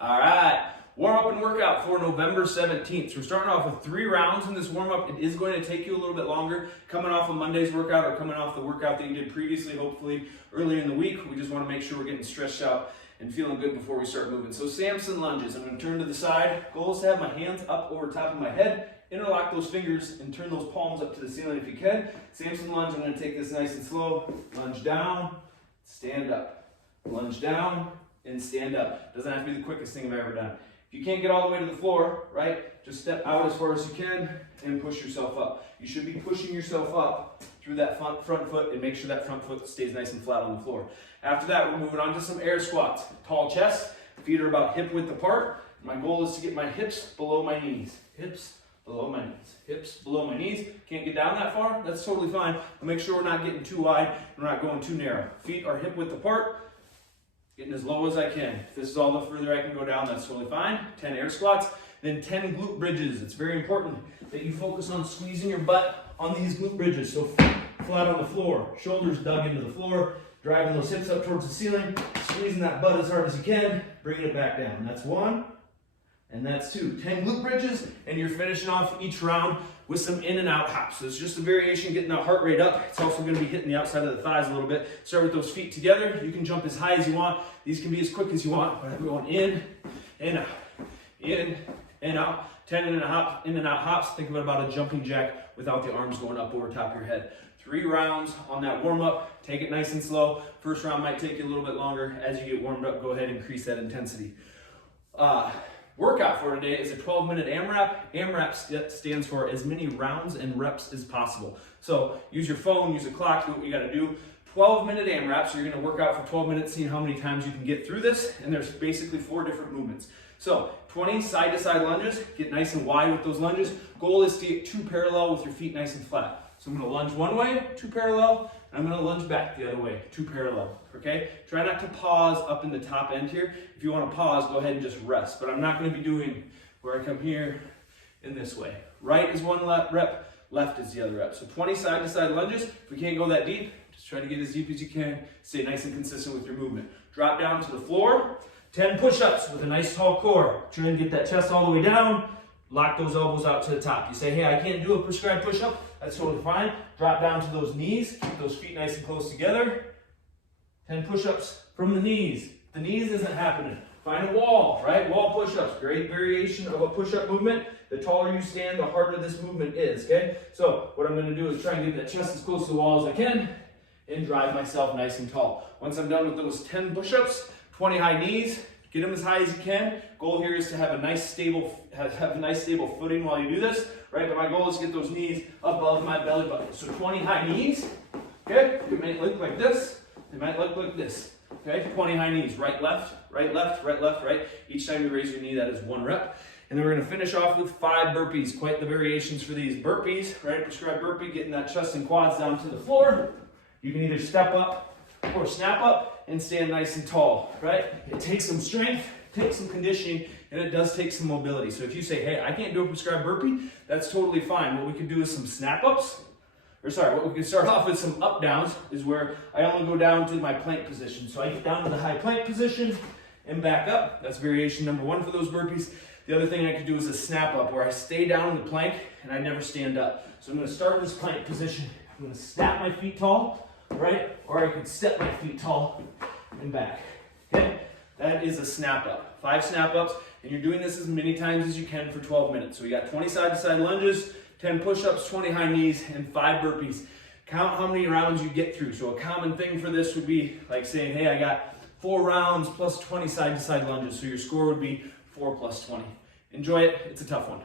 All right, warm up and workout for November 17th. So we're starting off with 3 rounds in this warm up. It is going to take you a little bit longer coming off of Monday's workout or coming off the workout that you did previously, hopefully earlier in the week. We just want to make sure we're getting stretched out and feeling good before we start moving. So Samson lunges. I'm going to turn to the side. Goal is to have my hands up over top of my head. Interlock those fingers and turn those palms up to the ceiling if you can. Samson lunge. I'm going to take this nice and slow. Lunge down, stand up. Lunge down and stand up. Doesn't have to be the quickest thing I've ever done. If you can't get all the way to the floor, right, just step out as far as you can and push yourself up. You should be pushing yourself up through that front foot and make sure that front foot stays nice and flat on the floor. After that, we're moving on to some air squats. Tall chest, feet are about hip width apart. My goal is to get my hips below my knees. Hips below my knees. Hips below my knees. Can't get down that far? That's totally fine. But make sure we're not getting too wide and we're not going too narrow. Feet are hip width apart. Getting as low as I can. If this is all the further I can go down, that's totally fine. 10 air squats, then 10 glute bridges. It's very important that you focus on squeezing your butt on these glute bridges. So feet flat on the floor, shoulders dug into the floor, driving those hips up towards the ceiling, squeezing that butt as hard as you can, bringing it back down. That's 1, and that's 2. 10 glute bridges, and you're finishing off each round with some in and out hops. So it's just a variation getting that heart rate up. It's also going to be hitting the outside of the thighs a little bit. Start with those feet together. You can jump as high as you want. These can be as quick as you want, but I'm going in and out, in and out. 10 in and out hops. Think of it about a jumping jack without the arms going up over top of your head. 3 rounds on that warm up. Take it nice and slow. First round might take you a little bit longer. As you get warmed up, go ahead and increase that intensity. Workout for today is a 12-minute AMRAP. AMRAP stands for as many rounds and reps as possible. So use your phone, use a clock, do what you got to do. 12-minute AMRAP, so you're going to work out for 12 minutes, seeing how many times you can get through this. And there's basically 4 different movements. So 20 side-to-side lunges. Get nice and wide with those lunges. Goal is to get 2 parallel with your feet nice and flat. So I'm going to lunge one way, 2 parallel. I'm going to lunge back the other way, 2 parallel, okay? Try not to pause up in the top end here. If you want to pause, go ahead and just rest. But I'm not going to be doing where I come here in this way. Right is one rep, left is the other rep. So 20 side-to-side lunges. If we can't go that deep, just try to get as deep as you can. Stay nice and consistent with your movement. Drop down to the floor. 10 push-ups with a nice tall core. Try and get that chest all the way down. Lock those elbows out to the top. You say, hey, I can't do a prescribed push-up. That's totally fine. Drop down to those knees. Keep those feet nice and close together. 10 push-ups from the knees. The knees isn't happening. Find a wall, right? Wall push-ups. Great variation of a push-up movement. The taller you stand, the harder this movement is, okay? So what I'm going to do is try and get that chest as close to the wall as I can and drive myself nice and tall. Once I'm done with those 10 push-ups, 20 high knees. Get them as high as you can. Goal here is to have a nice stable footing while you do this, right? But my goal is to get those knees above my belly button. So 20 high knees, okay? It might look like this. It might look like this, okay? 20 high knees, right, left, right, left, right, left, right. Each time you raise your knee, that is 1 rep. And then we're gonna finish off with 5 burpees. Quite the variations for these burpees, right? Prescribed burpee, getting that chest and quads down to the floor. You can either step up or snap up and stand nice and tall, right? It takes some strength, takes some conditioning, and it does take some mobility. So if you say, hey, I can't do a prescribed burpee, that's totally fine. What we can do is some snap-ups, what we can start off with some up-downs is where I only go down to my plank position. So I get down to the high plank position and back up. That's variation number 1 for those burpees. The other thing I could do is a snap-up where I stay down in the plank and I never stand up. So I'm gonna start in this plank position. I'm gonna snap my feet tall, right? Or I could step my feet tall and back, okay? That is a snap up. 5 snap ups, and you're doing this as many times as you can for 12 minutes. So we got 20 side-to-side lunges, 10 push-ups, 20 high knees, and 5 burpees. Count how many rounds you get through. So a common thing for this would be like saying, hey, I got 4 rounds plus 20 side-to-side lunges. So your score would be 4 plus 20. Enjoy it. It's a tough one.